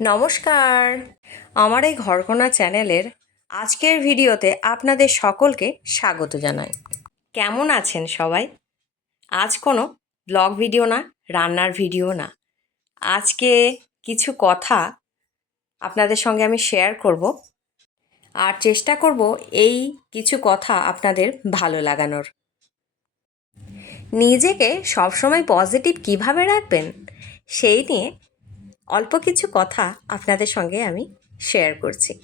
নমস্কার। আমার এই ঘরকোনা চ্যানেলের আজকের ভিডিওতে আপনাদের সকলকে স্বাগত জানাই। কেমন আছেন সবাই? আজ কোনো ব্লগ ভিডিও না, রান্নার ভিডিও না। আজকে কিছু কথা আপনাদের সঙ্গে আমি শেয়ার করব আর চেষ্টা করব এই কিছু কথা আপনাদের ভালো লাগানোর। নিজেকে সবসময় পজিটিভ কীভাবে রাখবেন, সেই নিয়ে অল্প কিছু কথা আপনাদের সঙ্গে আমি শেয়ার করছি।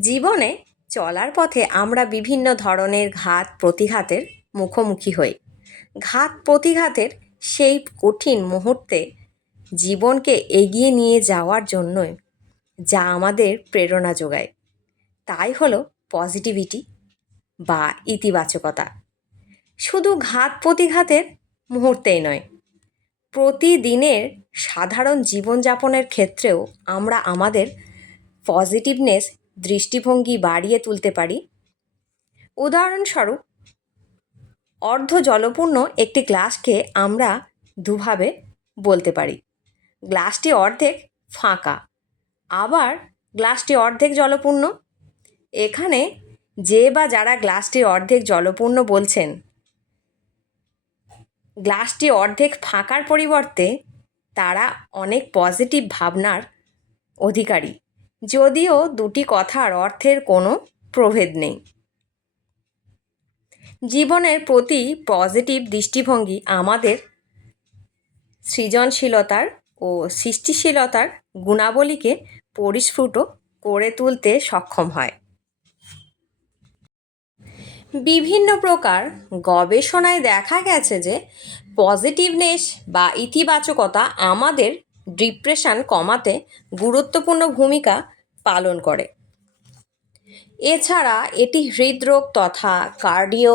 জীবনে চলার পথে আমরা বিভিন্ন ধরনের ঘাত প্রতিঘাতের মুখোমুখি হই। ঘাত প্রতিঘাতের সেই কঠিন মুহূর্তে জীবনকে এগিয়ে নিয়ে যাওয়ার জন্যই যা আমাদের প্রেরণা যোগায়। তাই হলো পজিটিভিটি বা ইতিবাচকতা। শুধু ঘাত প্রতিঘাতের মুহূর্তেই নয়, প্রতিদিনের সাধারণ জীবনযাপনের ক্ষেত্রেও আমরা আমাদের পজিটিভনেস দৃষ্টিভঙ্গি বাড়িয়ে তুলতে পারি। উদাহরণস্বরূপ, অর্ধ জলপূর্ণ একটি গ্লাসকে আমরা দুভাবে বলতে পারি। গ্লাসটি অর্ধেক ফাঁকা, আবার গ্লাসটি অর্ধেক জলপূর্ণ। এখানে যে বা যারা গ্লাসটি অর্ধেক জলপূর্ণ বলছেন, গ্লাসটি অর্ধেক ফাঁকার পরিবর্তে তারা অনেক পজিটিভ ভাবনার অধিকারী। যদিও দুটি কথার অর্থের কোনো প্রভেদ নেই। জীবনের প্রতি পজিটিভ দৃষ্টিভঙ্গি আমাদের সৃজনশীলতার ও সৃষ্টিশীলতার গুণাবলীকে পরিস্ফুট করে তুলতে সক্ষম হয়। বিভিন্ন প্রকার গবেষণায় দেখা গেছে যে পজিটিভনেস বা ইতিবাচকতা আমাদের ডিপ্রেশন কমাতে গুরুত্বপূর্ণ ভূমিকা পালন করে। এছাড়া এটি হৃদরোগ তথা কার্ডিও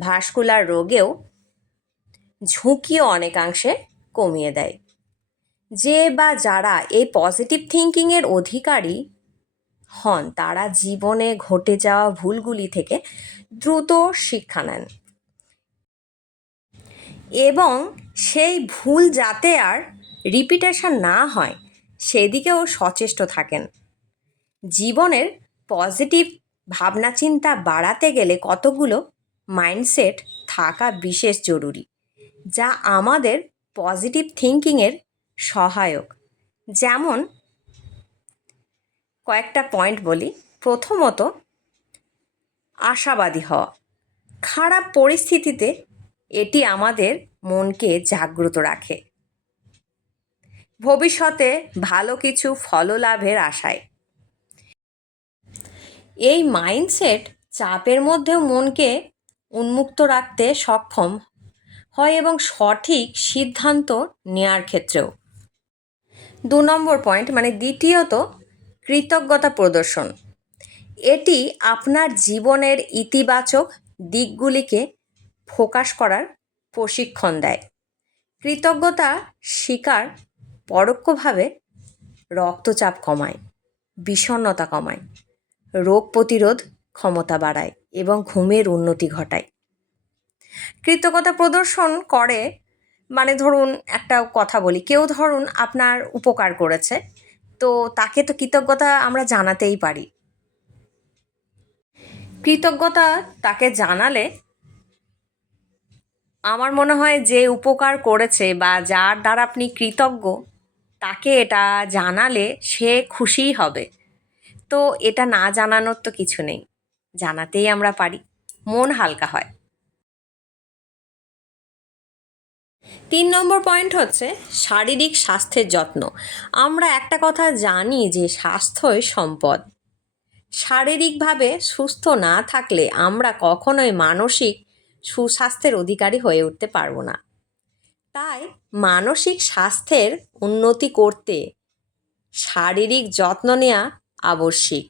ভাস্কুলার রোগেও ঝুঁকিও অনেকাংশে কমিয়ে দেয়। যে বা যারা এই পজিটিভ থিঙ্কিংয়ের অধিকারী হন, তারা জীবনে ঘটে যাওয়া ভুলগুলি থেকে দ্রুত শিক্ষা নেন। এবং সেই ভুল যাতে আর রিপিটেশন না হয় সেদিকেও সচেষ্ট থাকেন। জীবনের পজিটিভ ভাবনা চিন্তা বাড়াতে গেলে কতগুলো মাইন্ডসেট থাকা বিশেষ জরুরি, যা আমাদের পজিটিভ থিঙ্কিংয়ের সহায়ক। যেমন, কয়েকটা পয়েন্ট বলি। প্রথমত, আশাবাদী হওয়া। খারাপ পরিস্থিতিতে এটি আমাদের মনকে জাগ্রত রাখে। ভবিষ্যতে ভালো কিছু ফললাভের আশায়। এই মাইন্ডসেট চাপের মধ্যেও মনকে উন্মুক্ত রাখতে সক্ষম হয় এবং সঠিক সিদ্ধান্ত নেওয়ার ক্ষেত্রেও। দু নম্বর পয়েন্ট মানে দ্বিতীয়ত কৃতজ্ঞতা প্রদর্শন। এটি আপনার জীবনের ইতিবাচক দিকগুলিকে ফোকাস করার প্রশিক্ষণ দেয়। কৃতজ্ঞতা শিকার পরোক্ষভাবে রক্তচাপ কমায় বিষণ্নতা কমায়, রোগ প্রতিরোধ ক্ষমতা বাড়ায় এবং ঘুমের উন্নতি ঘটায়। কৃতজ্ঞতা প্রদর্শন করে মানে ধরুন একটা কথা বলি, কেউ ধরুন আপনার উপকার করেছে, তো তাকে তো কৃতজ্ঞতা আমরা জানাতেই পারি। কৃতজ্ঞতা তাকে জানালে আমার মনে হয় যে উপকার করেছে বা যার দ্বারা আপনি কৃতজ্ঞ, তাকে এটা জানালে সে খুশিই হবে। তো এটা না জানানোর তো কিছু নেই। জানাতেই আমরা পারি। মন হালকা হয়। তিন নম্বর পয়েন্ট হচ্ছে শারীরিক স্বাস্থ্যের যত্ন। আমরা একটা কথা জানি যে স্বাস্থ্যই সম্পদ। শারীরিকভাবে সুস্থ না থাকলে আমরা কখনোই মানসিক সুস্বাস্থ্যের অধিকারী হয়ে উঠতে পারব না। তাই মানসিক স্বাস্থ্যের উন্নতি করতে শারীরিক যত্ন নেওয়া আবশ্যিক।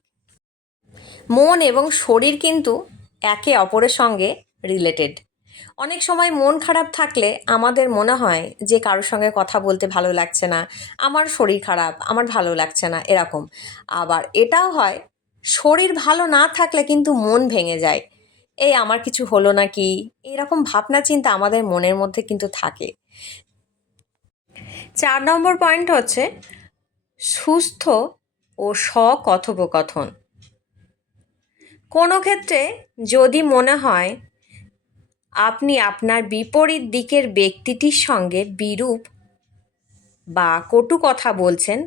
মন এবং শরীর কিন্তু একে অপরের সঙ্গে রিলেটেড অনেক সময় মন খারাপ থাকলে আমাদের মনে হয় যে কারোর সঙ্গে কথা বলতে ভালো লাগছে না, আমার শরীর খারাপ, আমার ভালো লাগছে না, এরকম। আবার এটাও হয়, শরীর ভালো না থাকলে কিন্তু মন ভেঙে যায়। এই আমার কিছু হলো না কি এরকম ভাবনা চিন্তা আমাদের মনের মধ্যে কিন্তু থাকে। চার নম্বর পয়েন্ট হচ্ছে সুস্থ ও সকথোপকথন। কোনো ক্ষেত্রে যদি মনে হয় আপনি আপনার বিপরীত দিকের ব্যক্তিটির সঙ্গে বিরূপ বা কটু কথা বলছেন,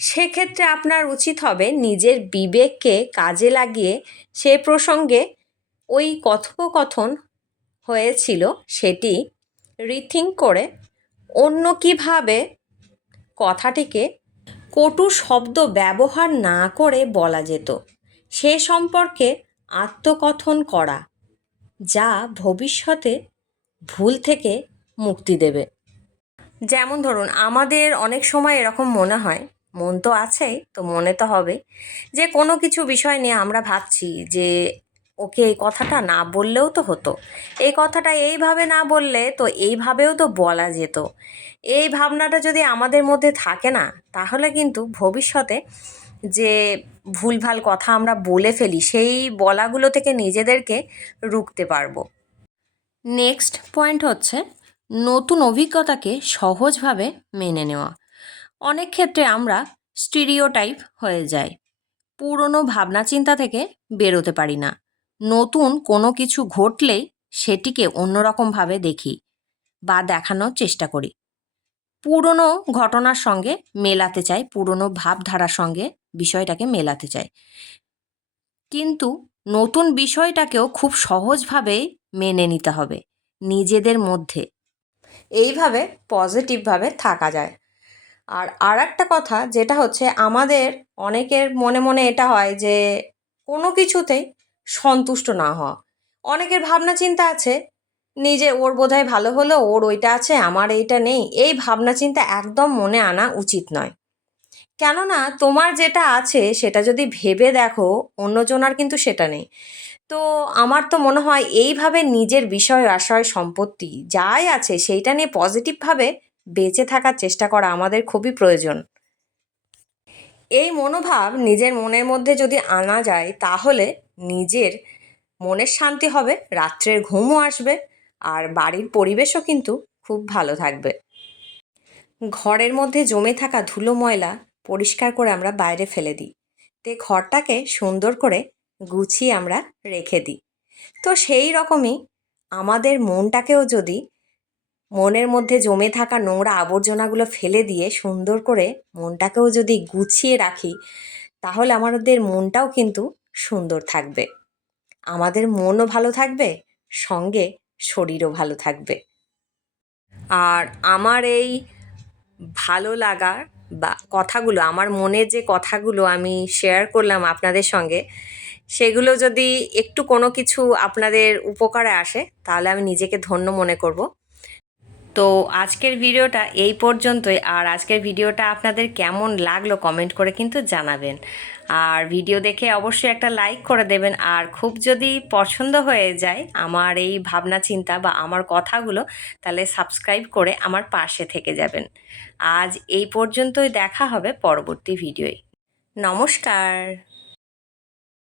সেক্ষেত্রে আপনার উচিত হবে নিজের বিবেককে কাজে লাগিয়ে সে প্রসঙ্গে ওই কথোপকথন হয়েছিল সেটি রিথিঙ্ক করে অন্য কীভাবে কথাটিকে কটু শব্দ ব্যবহার না করে বলা যেত। সে সম্পর্কে আত্মকথন করা যা ভবিষ্যতে ভুল থেকে মুক্তি দেবে। যেমন ধরুন, আমাদের অনেক সময় এরকম মনে হয়, মন তো আছেই, তো মনে তো হবে যে কোনো কিছু বিষয় নিয়ে আমরা ভাবছি যে ওকে এই কথাটা না বললেও তো হতো। এই কথাটা এইভাবে না বললে তো এইভাবেও তো বলা যেত। এই ভাবনাটা যদি আমাদের মধ্যে থাকে না, তাহলে কিন্তু ভবিষ্যতে যে ভুলভাল কথা আমরা বলে ফেলি, সেই বলাগুলো থেকে নিজেদেরকে রুখতে পারব। নেক্সট পয়েন্ট হচ্ছে নতুন অভিজ্ঞতাকে সহজভাবে মেনে নেওয়া। অনেক ক্ষেত্রে আমরা স্টিরিওটাইপ হয়ে যাই। পুরনো ভাবনা চিন্তা থেকে বেরোতে পারি না। নতুন কোনো কিছু ঘটলেই সেটিকে অন্যরকমভাবে দেখি বা দেখানোর চেষ্টা করি। পুরনো ঘটনার সঙ্গে মেলাতে চাই, পুরনো ভাবধারার সঙ্গে বিষয়টাকে মেলাতে চাই। কিন্তু নতুন বিষয়টাকেও খুব সহজভাবেই মেনে নিতে হবে নিজেদের মধ্যে। এইভাবে পজিটিভভাবে থাকা যায়। আর আর একটা কথা, যেটা হচ্ছে আমাদের অনেকের মনে মনে এটা হয় যে কোনো কিছুতেই সন্তুষ্ট না হওয়া। অনেকের ভাবনা চিন্তা আছে, নিজে ওর বোধহয় ভালো হলো ওর ওইটা আছে, আমার এইটা নেই, এই ভাবনা চিন্তা একদম মনে আনা উচিত নয়। কেননা তোমার যেটা আছে, সেটা যদি ভেবে দেখো, অন্যজনার কিন্তু সেটা নেই। তো আমার তো মনে হয় এইভাবে নিজের বিষয়, আশয়, সম্পত্তি যাই আছে, সেইটা নিয়ে পজিটিভভাবে বেঁচে থাকার চেষ্টা করা আমাদের খুবই প্রয়োজন। এই মনোভাব নিজের মনের মধ্যে যদি আনা যায়, তাহলে নিজের মনের শান্তি হবে, রাত্রের ঘুমও আসবে, আর বাড়ির পরিবেশও কিন্তু খুব ভালো থাকবে। ঘরের মধ্যে জমে থাকা ধুলো ময়লা পরিষ্কার করে আমরা বাইরে ফেলে দিই। তে ঘরটাকে সুন্দর করে গুছিয়ে আমরা রেখে দিই। তো সেই রকমই আমাদের মনটাকেও যদি মনের মধ্যে জমে থাকা নোংরা আবর্জনাগুলো ফেলে দিয়ে সুন্দর করে মনটাকেও যদি গুছিয়ে রাখি, তাহলে আমাদের মনটাও কিন্তু সুন্দর থাকবে। আমাদের মনও ভালো থাকবে, সঙ্গে শরীরও ভালো থাকবে। আর আমার এই ভালো লাগার বা কথাগুলো, আমার মনের যে কথাগুলো আমি শেয়ার করলাম আপনাদের সঙ্গে, সেগুলো যদি একটু কোনো কিছু আপনাদের উপকারে আসে, তাহলে আমি নিজেকে ধন্য মনে করব। তো আজকের ভিডিওটা এই পর্যন্তই। আর আজকের ভিডিওটা আপনাদের কেমন লাগল কমেন্ট করে কিন্তু জানাবেন। আর ভিডিও দেখে অবশ্যই একটা লাইক করে দেবেন। আর খুব যদি পছন্দ হয়ে যায় আমার এই ভাবনা চিন্তা বা আমার কথাগুলো, তাহলে সাবস্ক্রাইব করে আমার পাশে থেকে যাবেন। আজ এই পর্যন্তই দেখা হবে পরবর্তী ভিডিওয়। নমস্কার।